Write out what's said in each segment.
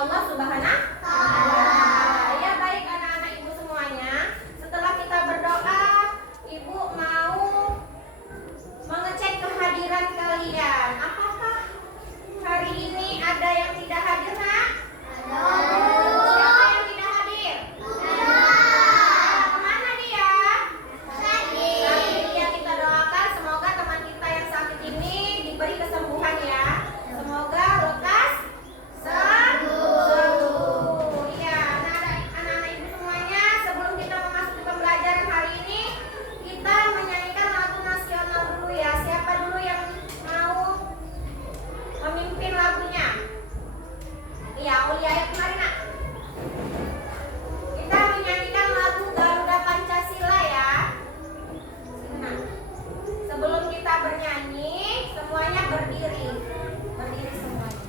Allah Subhanahu ya. Baik anak-anak ibu semuanya, setelah kita berdoa, ibu mau mengecek kehadiran kalian. Apakah hari ini ada yang tidak hadir, Nak? Siapa yang tidak hadir? Kemana dia? Sakit. Ya, kita doakan semoga teman kita yang sakit ini diberi kesembuhan ya. Semoga lekas sembuh. Iya, anak-anak ibu semuanya, sebelum kita memasuki pembelajaran hari ini, kita menyanyikan lagu nasional dulu ya. Siapa dulu yang mau memimpin lagunya? Iya, Aulia ya, kemarin Nak. Kita menyanyikan lagu Garuda Pancasila ya. Nah, sebelum kita bernyanyi, semuanya berdiri. Berdiri semuanya.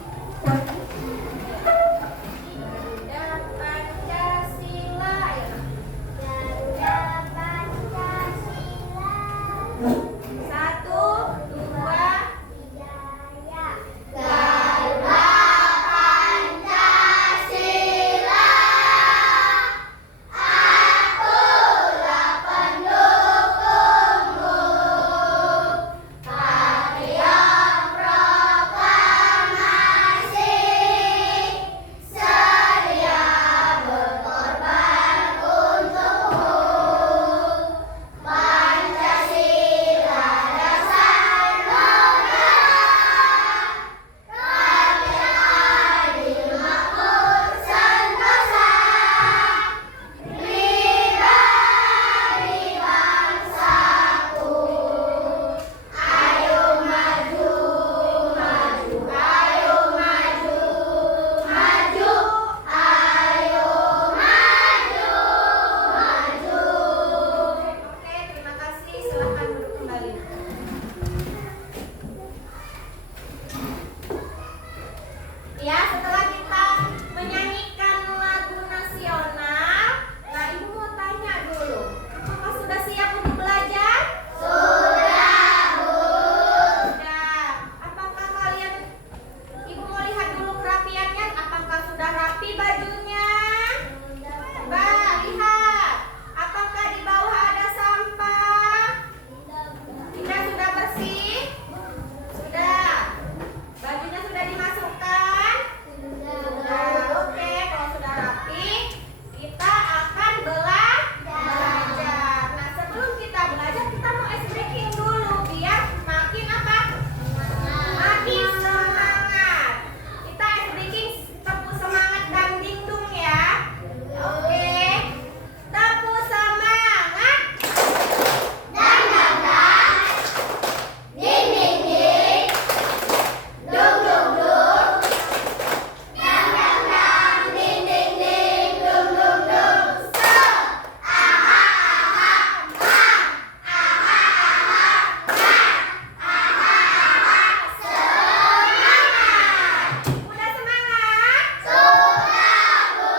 Garuda Pancasila ya. Garuda Pancasila. 1, 2, 3 ya. Garuda Pancasila. Akulah pendukungmu. Patriot proklamasi. Sedia berkorban untukmu. Pancasila dasar negara. Rakyat adil makmur sentosa. Bidari bangsaku. Ayo maju, maju, ayo maju, maju, ayo maju, maju. Oke, terima kasih. Silakan duduk kembali. Ya, setelah kita menyanyikan lagu nasional, nah ibu mau tanya dulu, apakah sudah siap untuk belajar? Sudah, Bu. Sudah. Apakah kalian, ibu mau lihat dulu kerapiannya, apakah sudah rapi bajunya? Coba lihat, apakah di bawah ada sampah? Tidak, sudah bersih? Sudah. Bajunya sudah dimasukkan? Sudah. Oke, kalau sudah rapi, kita akan belajar. Nah, sebelum kita belajar, kita mau ice breaking dulu biar makin apa? Makin semangat. Kita ice breaking tepuk semangat dan dingdung ya. Oke. Tepuk semangat. Dan dangdang. Ding ding ding. Dung dung dung. Dang dang dang. Ding ding ding. Dung dung dung. Se. Aha aha. Ma. Aha aha. Ma. Aha aha. Semangat. Udah semangat? Sudah, Bu.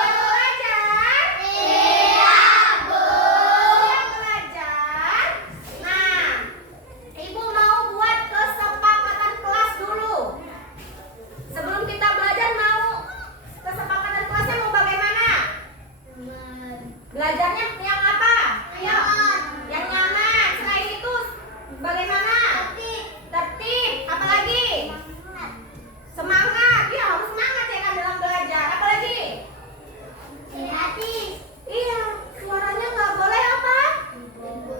Siap belajar? Siap, Bu. Siap belajar? Nah, ibu mau buat kesepakatan kelas dulu. Sebelum kita belajar, mau kesepakatan kelasnya mau bagaimana? Belajarnya yang apa? Ayo. Yang nyaman. Selain itu bagaimana? Tertib. Apa lagi? Semangat. Ya, harus semangat ya kan dalam belajar. Apa lagi? Kreatif. Iya, suaranya nggak boleh apa?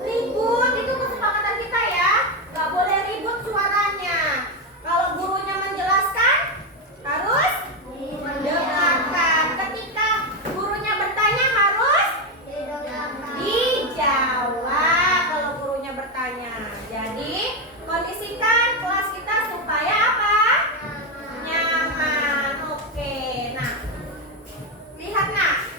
Ribut. Itu kesepakatan kita ya. Nggak boleh ribut suaranya. Kalau gurunya menjelaskan, harus mendengarkan. Ketika gurunya bertanya, harus dijawab kalau gurunya bertanya. Jadi, kondisikan kelas kita supaya apa? Nyaman. Oke. Nah, lihat Nak.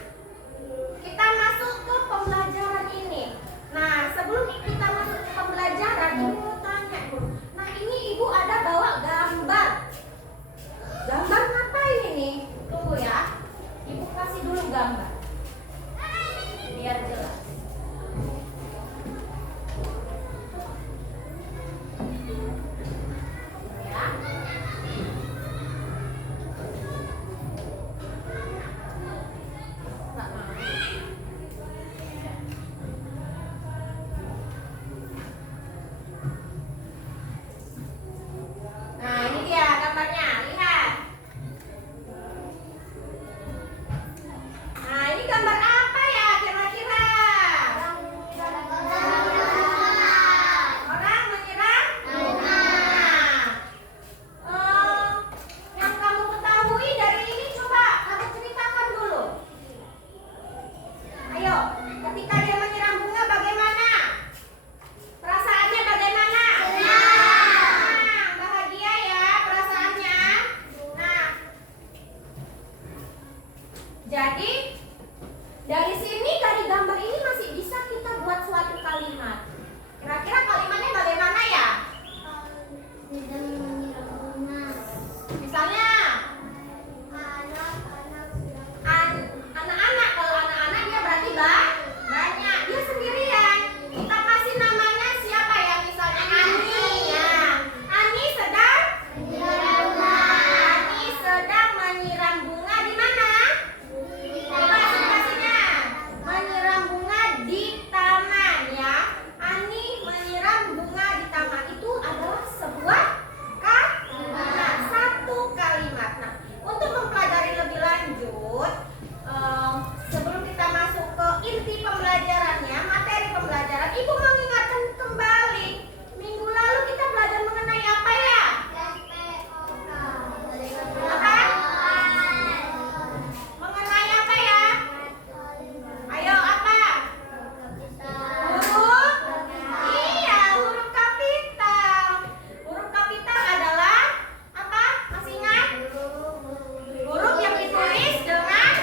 Kita masuk ke pembelajaran ini. Nah, sebelum kita masuk ke pembelajaran, ibu mau tanya dulu. Nah, ini ibu ada bawa gambar. Gambar ngapain ini? Tunggu ya. Ibu kasih dulu gambar. Biar jelas. Ya. Jadi dari sini, dari gambar ini masih bisa kita buat suatu kalimat. Kira-kira kalimatnya bagaimana ya? Misalnya anak-anak, kalau anak-anak dia berarti banyak, dia sendirian. Kita kasih namanya siapa ya? Misalnya Ani ya. Ani sedang menyiram bunga di mana? Coba kasihnya. Menyiram bunga di taman ya. Ani menyiram bunga di taman, itu adalah sebuah kalimat, satu kalimat. Nah, untuk mempelajari lebih lanjut, sebelum kita masuk ke inti pembelajarannya, materi pembelajaran, Ibu mengingatkan kembali minggu lalu kita belajar mengenai apa ya? Apa? Mengenai apa ya? Ayo apa? Huruf? Iya, huruf kapital. Huruf kapital adalah apa? Masih ingat? Huruf yang ditulis dengan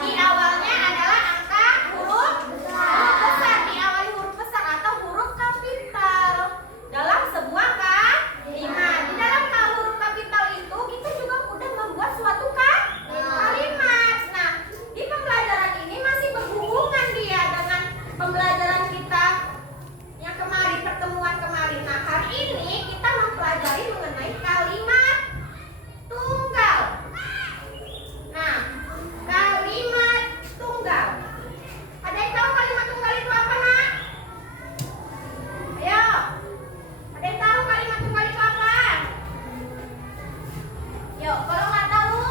di awalnya adalah angka huruf besar, diawali huruf besar atau huruf kapital dalam sebuah kalimat. Di dalam huruf kapital itu kita juga mudah membuat suatu kalimat. Nah, di pembelajaran ini masih berhubungan dia dengan pembelajaran kita yang kemarin, pertemuan kemarin. Nah, hari ini kita mempelajari mengenai kalimat tunggal. Nah, kalimat tunggal. Ada yang tahu kalimat tunggal itu apa, Nak? Ayo. Ada yang tahu kalimat tunggal itu apa? Yuk, kalau nggak tahu,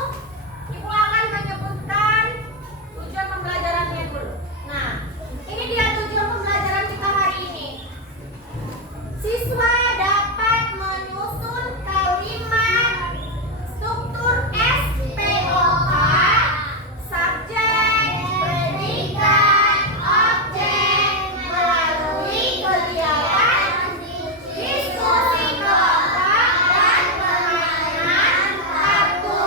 Ibu akan menyebutkan tujuan pembelajarannya dulu. Nah, ini dia tujuan pembelajaran kita hari ini. Siswa dapat menyusun kalimat struktur SPOK, subjek, predikat, objek, melalui kegiatan diskusi kelompok dan permainan kartu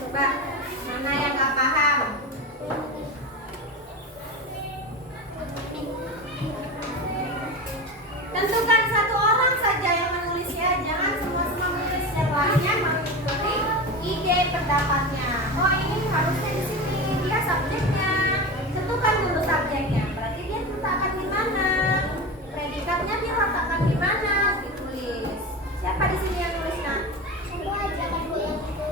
Coba, mana yang nggak paham? Tentukan satu orang saja yang menulisnya, jangan semua-semua menulis. Yang lainnya mengikuti ide pendapatnya. Oh ini harusnya di sini, dia subjeknya. Tentukan dulu subjeknya. Berarti dia letakkan di mana? Predikatnya dia letakkan di mana? Ditulis. Siapa di sini yang nulis nak? Satu aja kan Bu yang itu.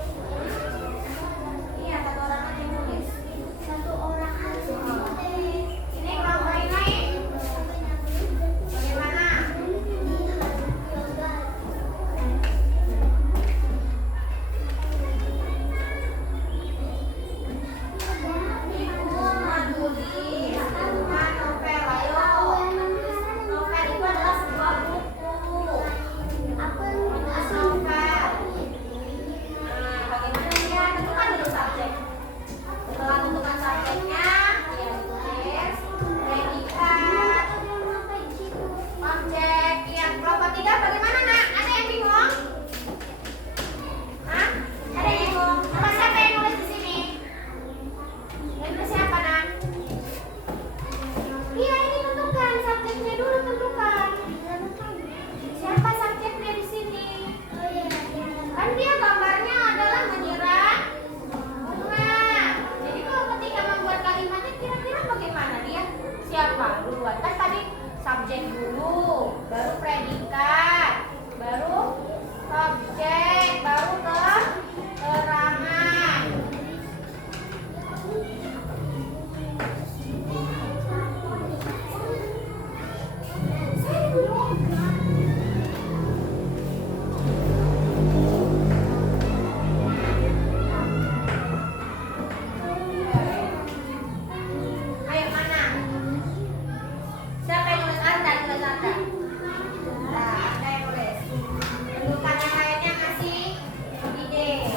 Iya, satu orang aja yang nulis. Satu orang aja. Ini kelompok ini bagaimana? Ibu menulis tentang novel. Ayo, novel itu adalah sebuah buku. Apa yang Novel. Nah, bagaimana dia? Tentukan dulu subjek. Setelah tentukan subjeknya, dia tulis predikat, objek. Yang kelompok 3 bagaimana nak? Ada yang bingung? Hah? Ada yang bingung? Coba siapa yang nulis di sini? Yang nulis siapa nak? Iya ini tentukan subjeknya dulu, tentukan. Siapa subjeknya di sini? Kan dia gambarnya adalah menyerang bunga. Jadi kalau ketika membuat kalimatnya kira-kira bagaimana dia? Siapa duluan? Kan tadi subjek dulu, baru predikat, baru objek, baru keterangan. Ayo mana? Siapa yang nulis? Anda, nulis Anda. Nah, Anda yang nulis. Tentukan yang lainnya kasih ide.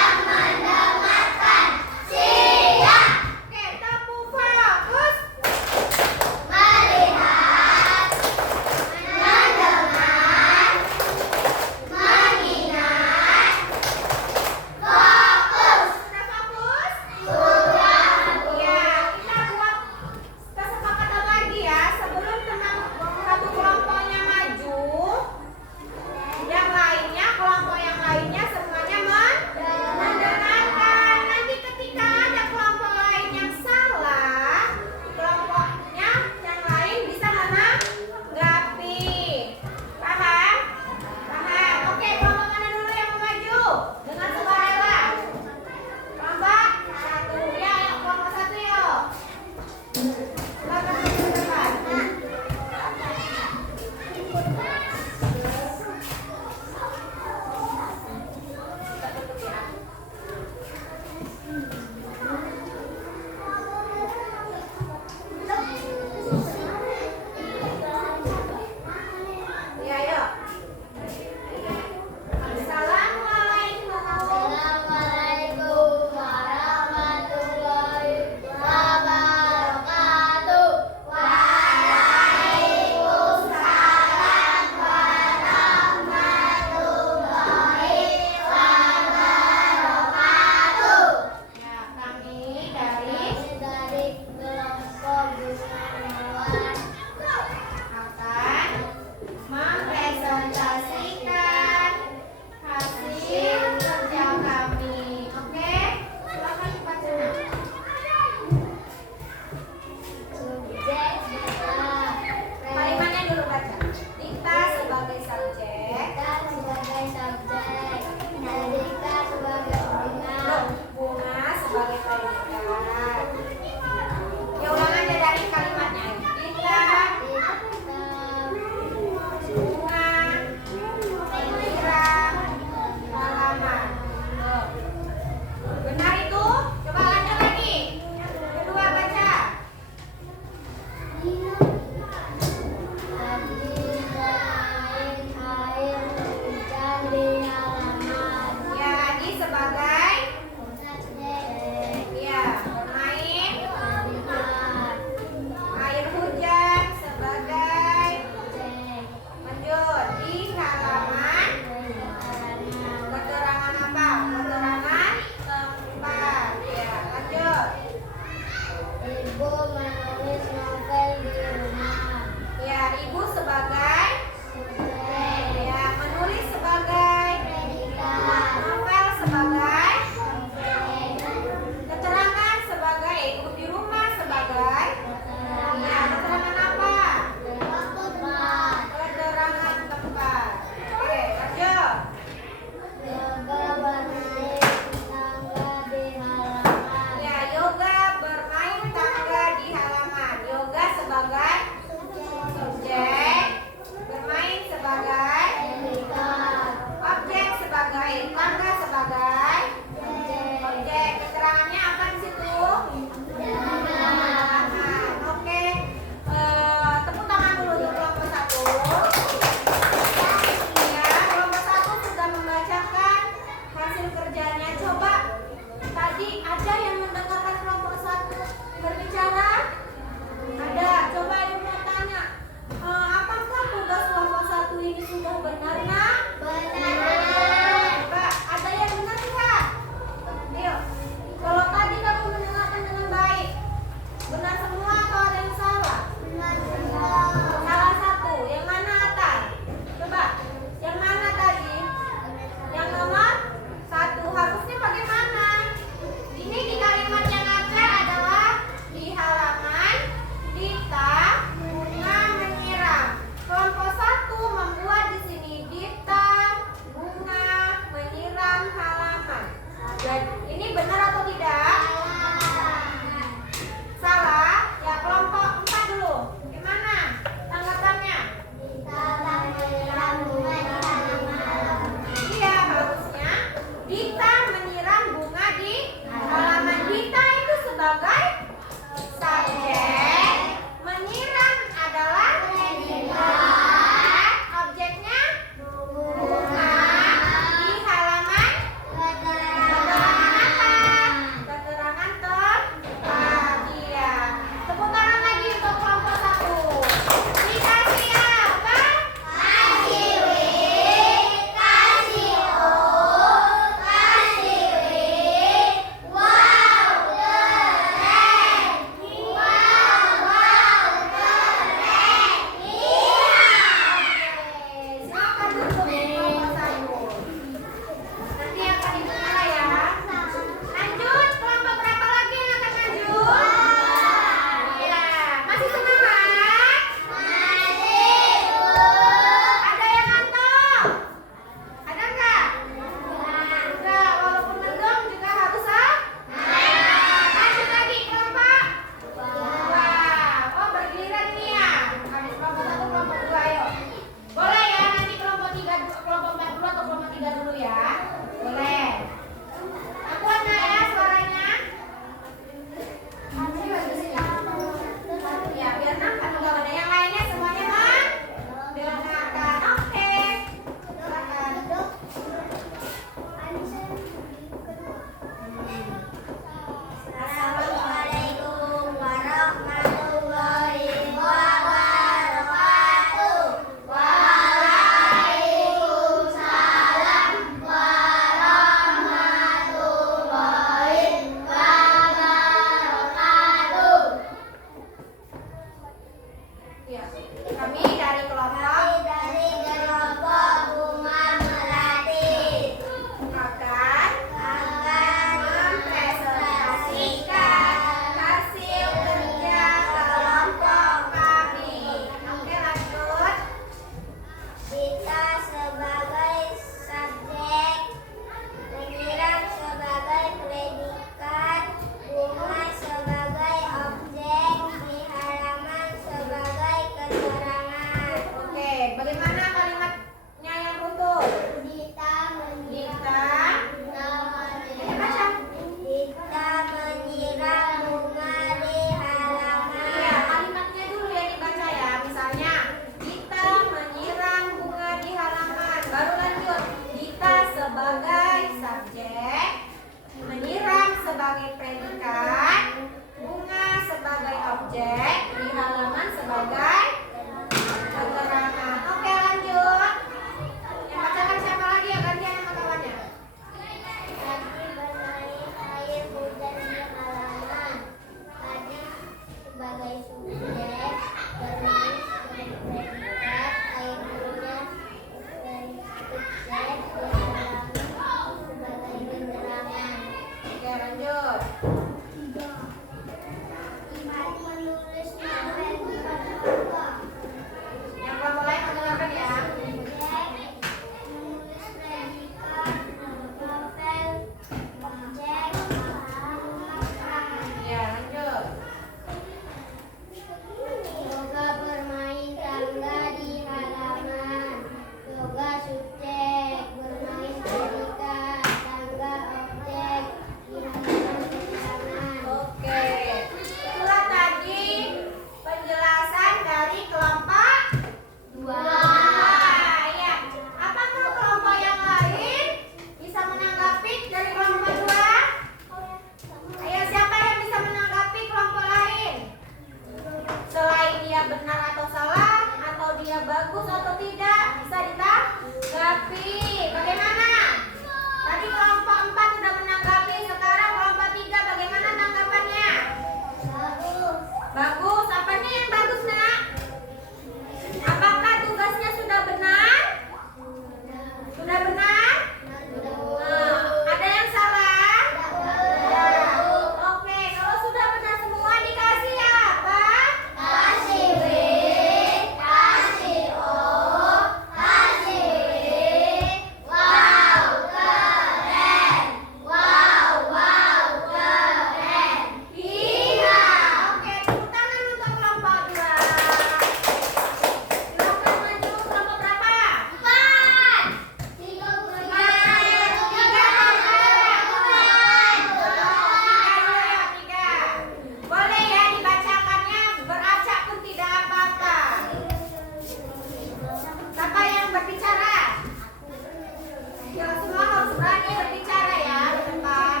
lagi berbicara ya di depan.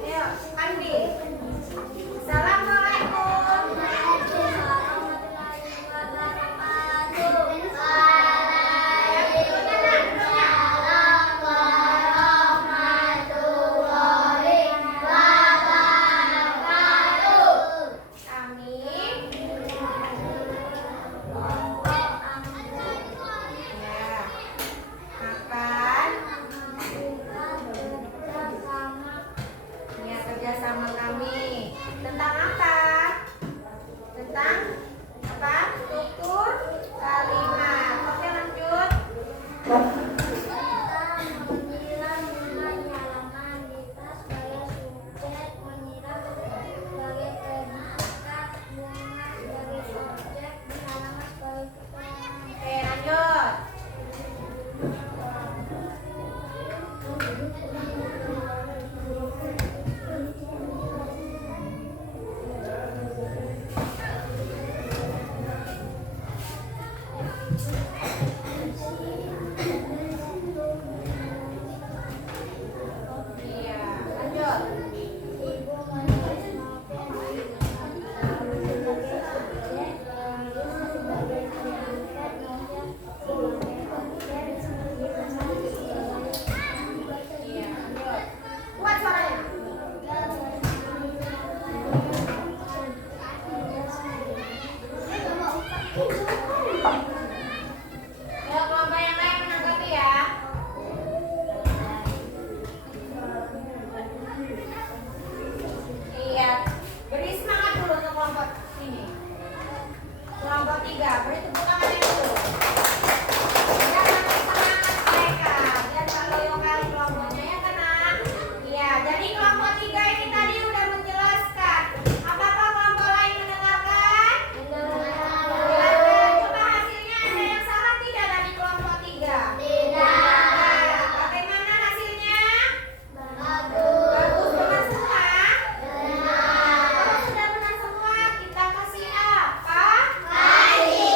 Yuk, Andi. Assalamualaikum. Sama kami tentang apa? Tentang apa? Struktur kalimat. Oke, lanjut. Oke, lanjut. Iya, lanjut. Iya, lanjut. Kuat suaranya. Ayo kelompok yang lain menanggapi ya. Iya, beri semangat dulu untuk kelompok ini. Kelompok 3, beri tepuk tangannya dulu. Biar makin semangat mereka, biar kalau yang kali kelompoknya ya tenang. Iya, jadi kelompok 3 ini tadi udah menjelaskan. Apakah kelompok lain mendengarkan? Mendengarkan. Coba hasilnya ada yang salah tidak dari kelompok 3? Tidak. Bagaimana hasilnya? Bagus, benar semua? Kalau sudah benar semua, kita kasih apa? Oke,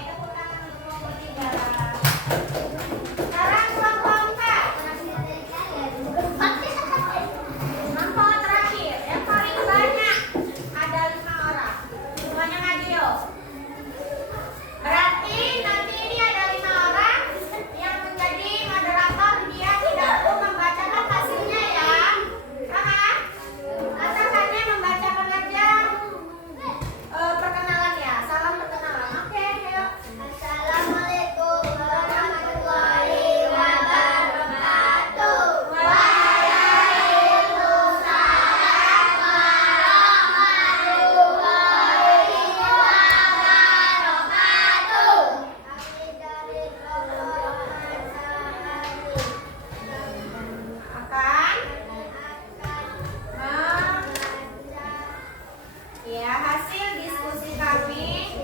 tepuk tangan untuk kelompok 3. Sekarang kelompok 4. Kelompok terakhir, yang paling banyak ada 5 orang. Semuanya maju yuk. Berarti nanti ini ada 5 orang yang menjadi moderator, dia tidak perlu membacakan hasilnya ya. Paham? Atasannya membacakan aja perkenalan ya. Salam perkenalan. Oke, ayo. Assalamualaikum warahmatullahi wabarakatuh. Akan ya hasil diskusi kami.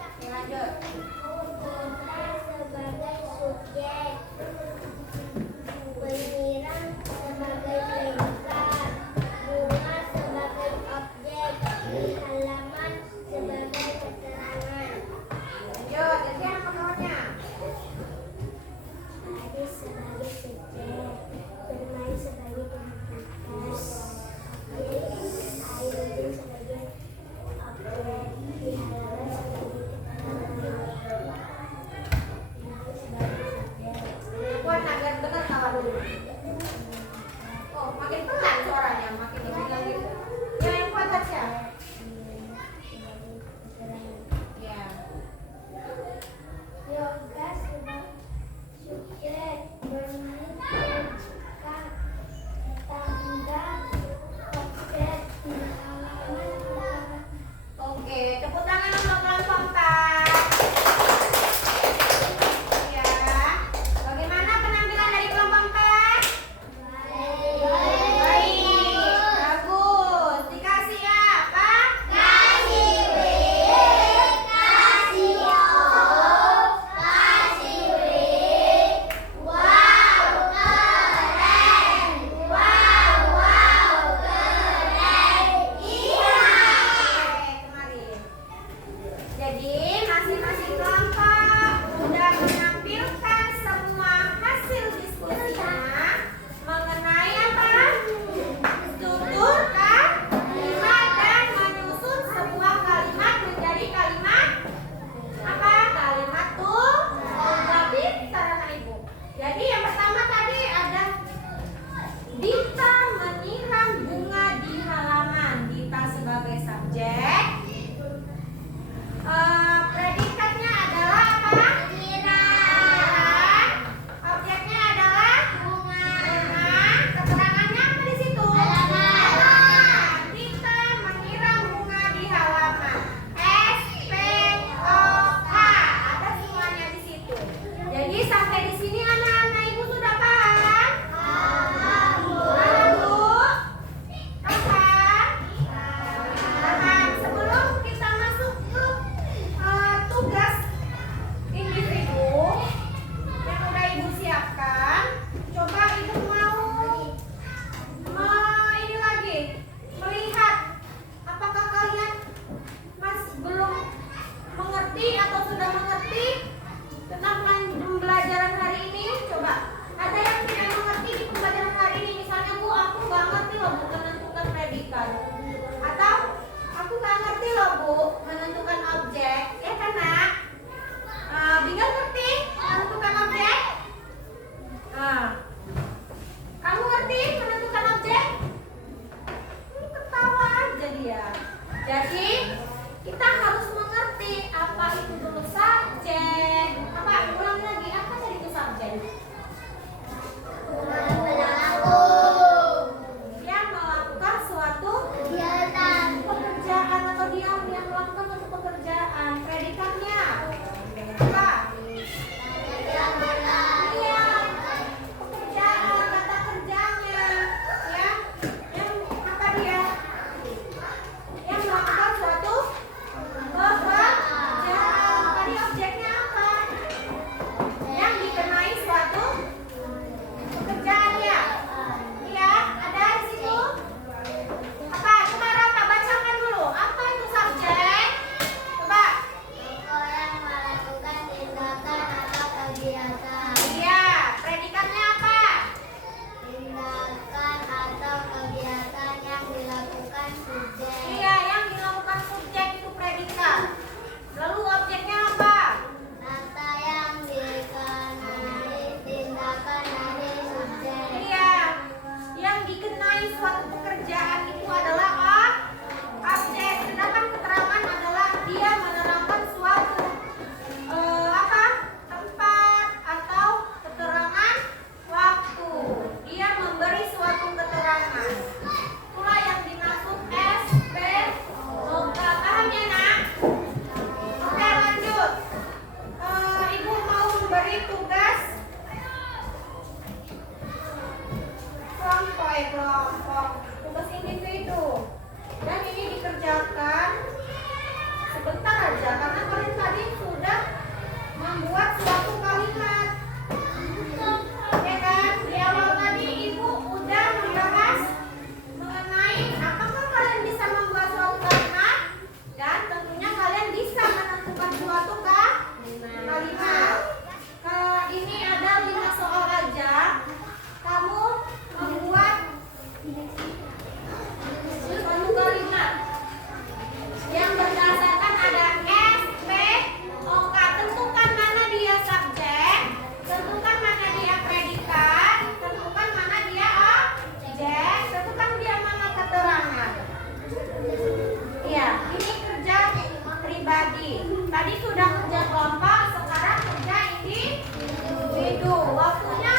Oke, lanjut. Sebagai subjek, penyirang sebagai predikat, bunga sebagai objek, halaman sebagai keterangan, Lanjut, jadi apa kawannya? hadis sebagai subjek, bermain sebagai predikat, air hujan sebagai objek, di halaman sebagai keterangan. Kuat agar benar kawan dulu. Oh, makin pelan suaranya, makin dibilang gitu. Ya, yang kuat aja. Ya. Yoga sebagai subjek, bermain predikat, tanda objek, di halaman keterangan. Oke, tepuk tangan untuk kelompok 4. Ya. Bagaimana penampilan dari kelompok 4? Baik. kelompok, tugas individu. Dan ini dikerjakan sebentar aja karena kalian tadi sudah membuat suatu kalimat. Ya kan? Di awal tadi Ibu udah membahas mengenai apakah kalian bisa membuat suatu kalimat dan tentunya kalian bisa menentukan suatu kalimat. Ini ada 5 soal aja. Kamu membuat suatu kalimat yang berdasarkan ada S, P, O, K. Tentukan mana dia subjek, tentukan mana dia predikat, tentukan mana dia objek, tentukan dia mana keterangan. Iya, ini kerja pribadi. Tadi sudah kerja kelompok, sekarang kerja individu. Waktunya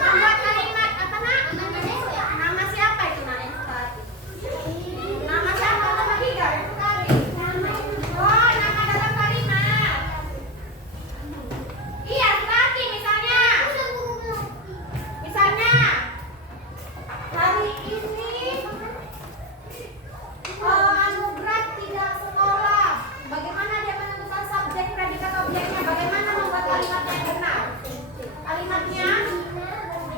membuat kalimat apa nak? Nama siapa itu nak yang suka hati? Nama siapa? Nama tiga yang suka hati. Oh, nama dalam kalimat. Iya, suka hati misalnya. Misalnya hari ini Anugrah tidak sekolah. Bagaimana dia menentukan subjek, predikat, objeknya? Bagaimana membuat kalimatnya yang benar? Kalimatnya,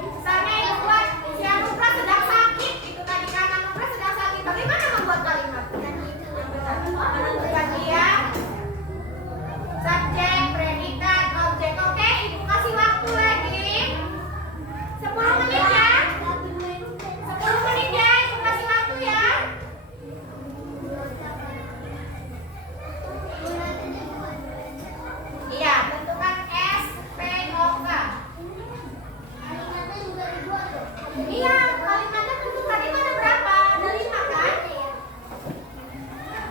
misalnya Ibu buat si Anugrah sedang sakit. Itu tadi kan Anugrah sedang sakit. Bagaimana membuat kalimatnya yang benar? Menentukan dia subjek, predikat, objek. Oke, Ibu kasih waktu lagi 10 menit ya. 10 menit ya, Ibu kasih waktu ya. Iya, tentukan S, P, O, K. Iya, kalimatnya tentukan ini ada berapa? Ada 5 kan?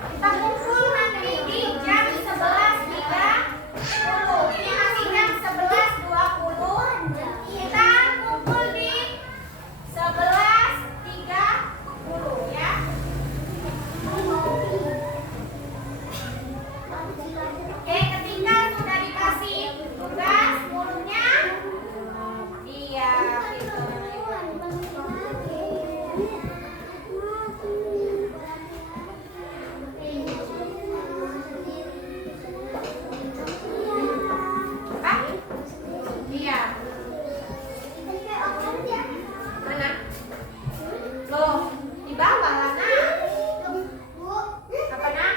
Kita kumpul nanti di jam 11.30. Ini masih jam 11.20. Kita kumpul di 11.30 ya. Oke, ketika sudah dikasih tugas mulutnya, iya gitu. Apa? Iya. Mana? Loh, di bawah lah nak. Apa nak?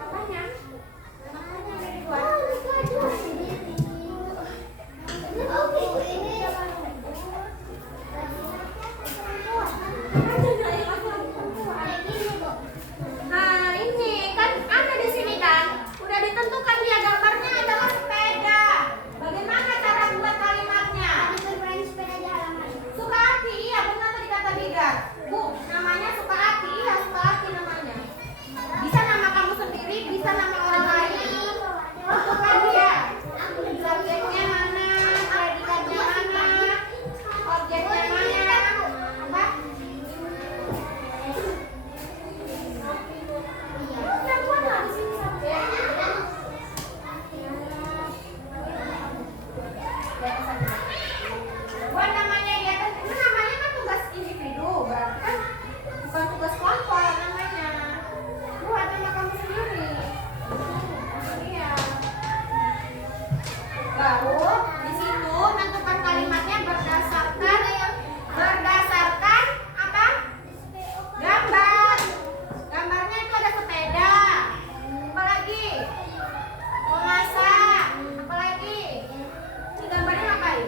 Apanya? Nah ini kan ada di sini kan, udah ditentukan dia gambarnya adalah sepeda. Bagaimana cara buat kalimatnya? Suka hati, iya benar tadi kata Bigar. Bu, namanya suka hati, iya suka hati namanya. Bisa nama kamu sendiri, bisa nama orang lain. Tentukan dia. Subjeknya mana, predikatnya mana, objeknya mana. Apa? Udah buat lah di sini subjek. Buat namanya dia kan, itu namanya kan tugas individu, berarti kan bukan tugas kelompok namanya. Buat nama kamu sendiri. Iya. Baru di situ menentukan kalimatnya berdasarkan apa? Gambar. Gambarnya itu ada sepeda. Apalagi? Memasak. Apalagi? Ini gambarnya ngapain?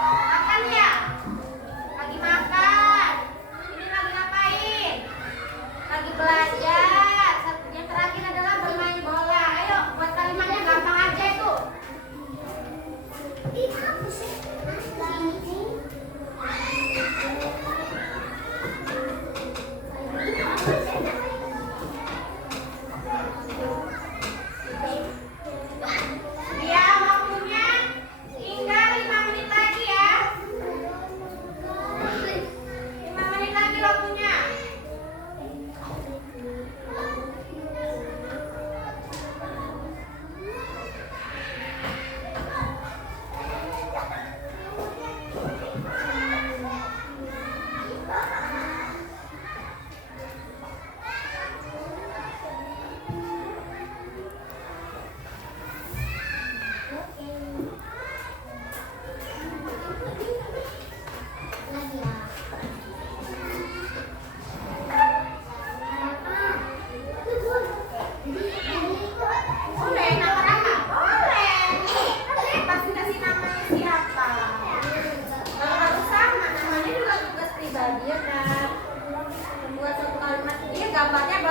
Makan ya? Lagi makan. Ini lagi ngapain? Lagi belajar. Yang terakhir adalah bermain bola. Ayo buat kalimatnya gampang aja itu. Ya, waktunya tinggal 5 menit lagi ya. 5 menit lagi waktunya.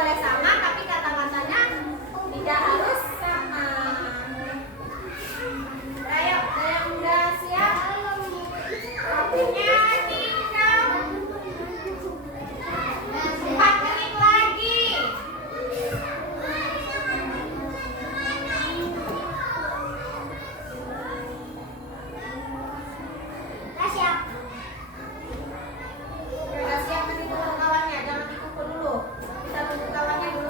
boleh sama, tapi kata-katanya tidak harus sama. Ayo, ada yang udah siap? Waktunya tinggal 4 menit lagi. Udah siap. Udah siap, nanti tunggu kawannya, jangan dikumpul dulu. Kita tunggu kawannya dulu.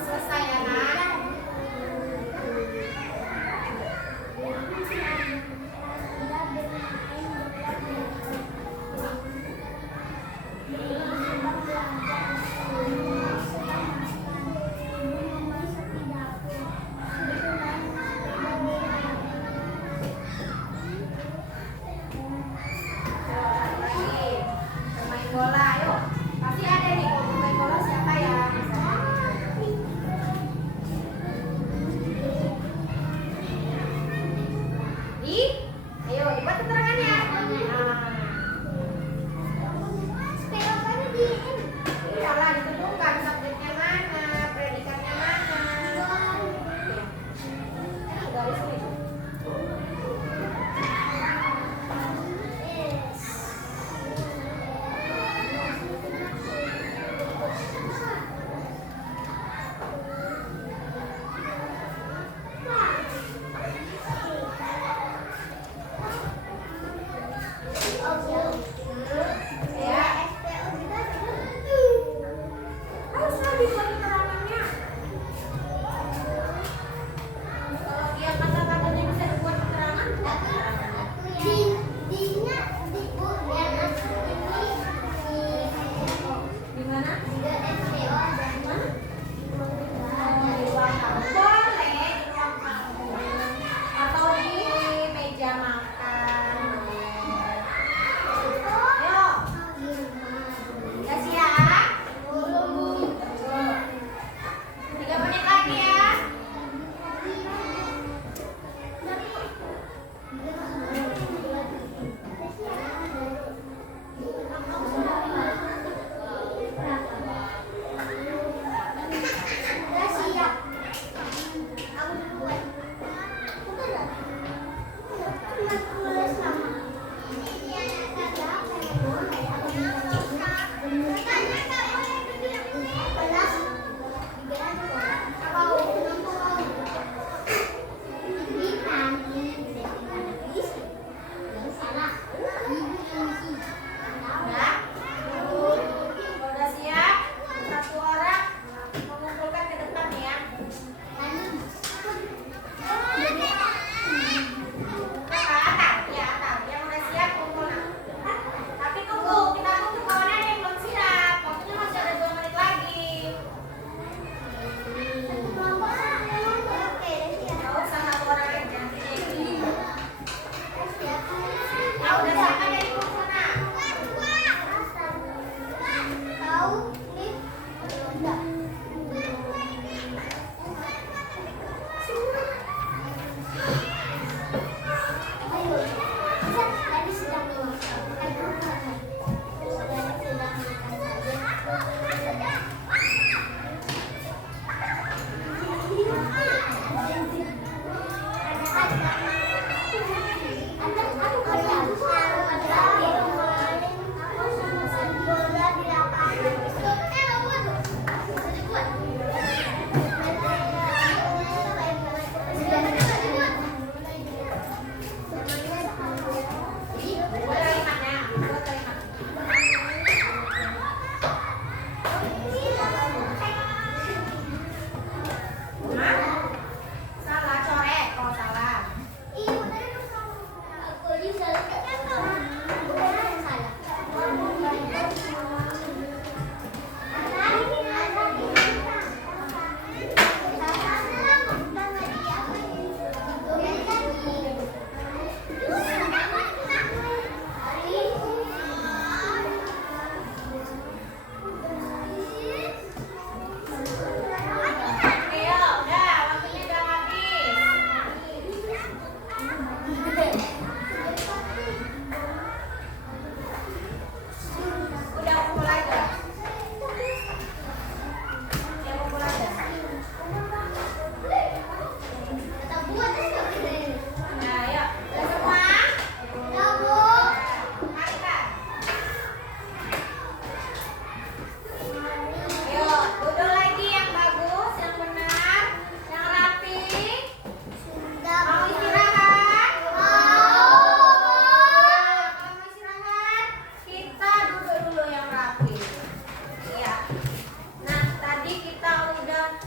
Nah, tadi kita udah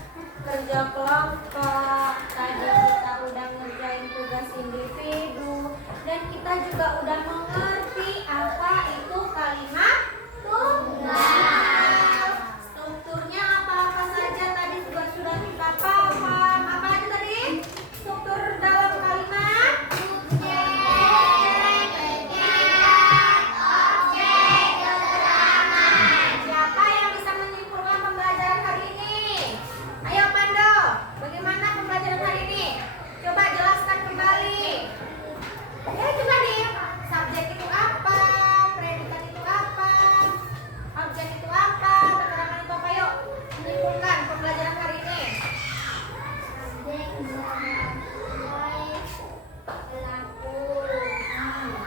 kerja kelompok, tadi kita udah ngerjain tugas individu, dan kita juga udah mengerti apa itu kalimat tunggal. Strukturnya apa-apa saja tadi juga sudah kita paham. Apa aja tadi? Struktur dalam kalimat siapa yang bisa menyimpulkan pembelajaran hari ini? Ayo Pando, bagaimana pembelajaran hari ini? Coba jelaskan kembali. Ya coba nih, subjek itu apa? Predikat itu apa? Objek itu apa? Keterangan itu apa? Yuk, menyimpulkan pembelajaran hari ini.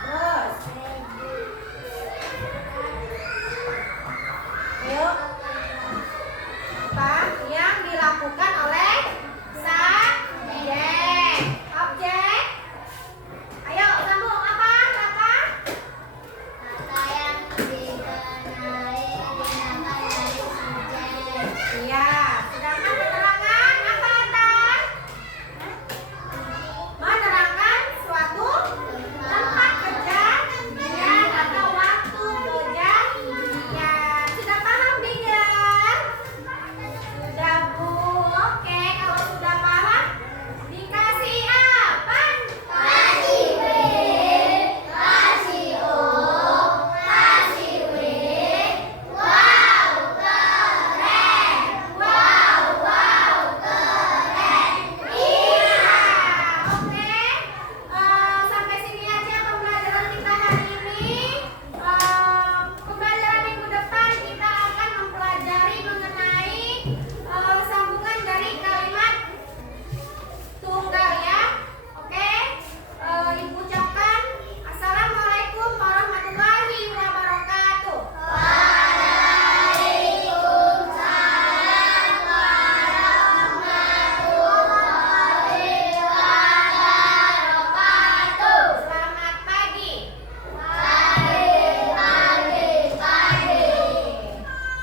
Terus, yuk. Apa yang dilakukan oleh subjek? Objek. Ayo sambung apa? Apa? Iya,